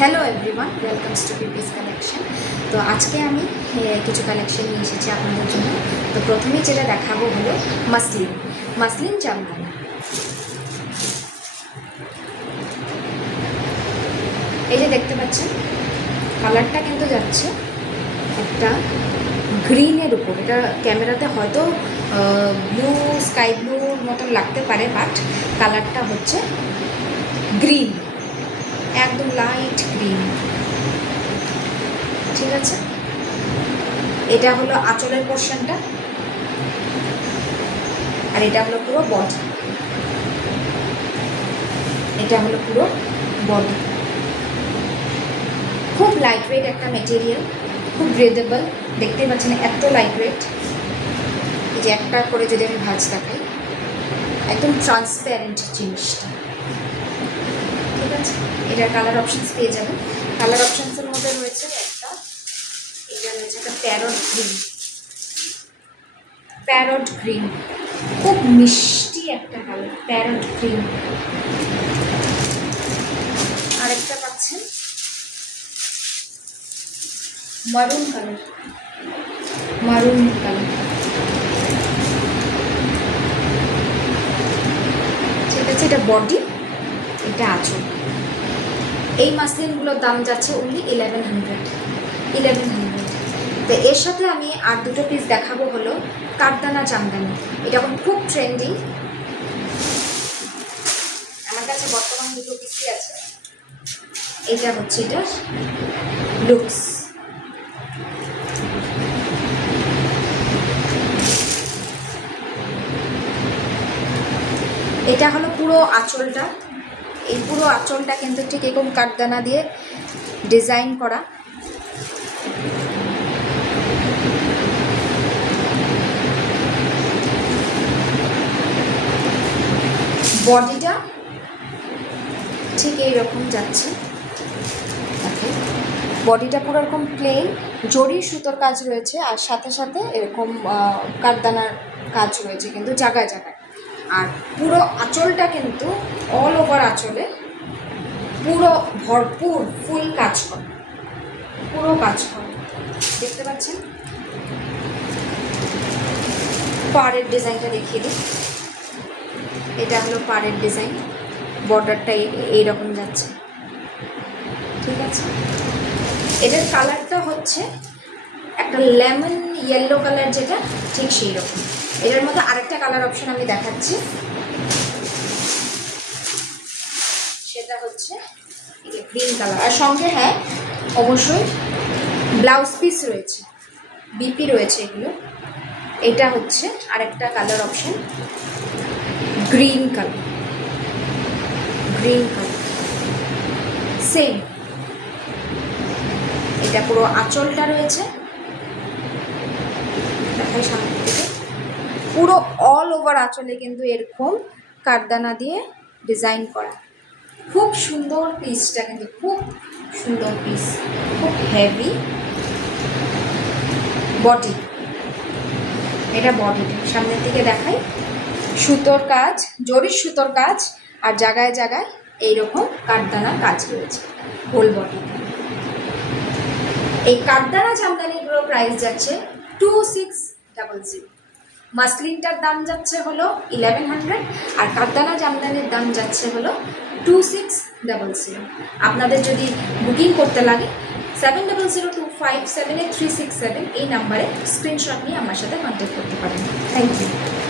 Hello everyone, welcomes two পিপিস collection. তো আজকে আমি কিছু কালেকশন নিয়ে এসেছি আপনাদের জন্য। তো প্রথমেই যেটা দেখাবো হলো মাসলিন জামদানি। এই যে দেখতে পাচ্ছেন, কালারটা কিন্তু যাচ্ছে একটা গ্রিনের উপর। এটা ক্যামেরাতে হয়তো ব্লু, স্কাই ব্লুর মতন লাগতে পারে, বাট কালারটা হচ্ছে গ্রিন, একদম লাইট গ্রিন। ঠিক আছে, এটা হলো আঁচলের পোর্শনটা, আর এটা হলো পুরো বডি। এটা হলো পুরো বডি। খুব লাইট ওয়েট একটা মেটেরিয়াল, খুব ব্রেদেবল। দেখতেই পাচ্ছেন এত লাইট ওয়েট। এই যে একটা করে যদি আমি ভাঁজ দেখাই, একদম ট্রান্সপ্যারেন্ট জিনিসটা। ঠিক আছে, এটার কালার অপশানস পেয়ে যাবেন। কালার অপশানসের মধ্যে রয়েছে এটা রয়েছে একটা প্যারট গ্রিন, খুব মিষ্টি একটা কালার, প্যারট গ্রিন। আরেকটা পাচ্ছেন মারুন কালার। ঠিক আছে, এটা বডি, এটা আঁচল। এই মাসলিনগুলোর দাম যাচ্ছে অনলি 1100। তো এর সাথে আমি আর দুটো পিস দেখাবো হলো কারদানা জামদানি। এটা এখন খুব ট্রেন্ডিং। আমার কাছে বর্তমান দুটো পিসই আছে। এটা হচ্ছে এটা লুকস। এটা হলো পুরো আঁচলটা। এই পুরো আঁচলটা কিন্তু ঠিক এরকম কাঠদানা দিয়ে ডিজাইন করা। বডিটা ঠিক এইরকম যাচ্ছে। বডিটা পুরো এরকম প্লেন, জরির সুতোর কাজ রয়েছে, আর সাথে সাথে এরকম কাঠদানার কাজ রয়েছে কিন্তু জায়গায় জায়গায়। আর পুরো আঁচলটা কিন্তু অল ওভার আঁচলে পুরো ভরপুর ফুল কাজ করে, পুরো কাজ করে। দেখতে পাচ্ছেন, পাড়ের ডিজাইনটা দেখিয়ে দিই। এটা হলো পাড়ের ডিজাইন, বর্ডারটা এইরকম যাচ্ছে। ঠিক আছে, এটার কালারটা হচ্ছে একটা লেমন ইয়েলো কালার, যেটা ঠিক সেই রকম। এটার মধ্যে আরেকটা কালার অপশন আমি দেখাচ্ছি, সেটা হচ্ছে গ্রিন কালার। আর সঙ্গে হ্যাঁ অবশ্যই ব্লাউজ পিস রয়েছে, বিপি রয়েছে এগুলো। এটা হচ্ছে আরেকটা colour option, green colour same. এটা পুরো আঁচলটা রয়েছে, দেখাই সামনে থেকে। পুরো অল ওভার আঁচলে কিন্তু এরকম কাঠদানা দিয়ে ডিজাইন করা। খুব সুন্দর পিসটা, কিন্তু খুব সুন্দর পিস, খুব হেভি। বডি, এটা বডিটা সামনের দিকে দেখাই। সুতোর কাজ, জরির সুতোর কাজ, আর জায়গায় জায়গায় এইরকম কাঠদানা কাজ রয়েছে হোল বডিতে। এই কাঠদানা জামদানিগুলোর প্রাইস যাচ্ছে 2600। মাসলিনটার দাম যাচ্ছে হলো 1100, আর কাঠদানা জামদানির দাম যাচ্ছে হলো 2600। আপনাদের যদি বুকিং করতে লাগে 7002578367 এই নাম্বারে স্ক্রিনশট নিয়ে আমার সাথে কন্ট্যাক্ট করতে পারেন। Thank you.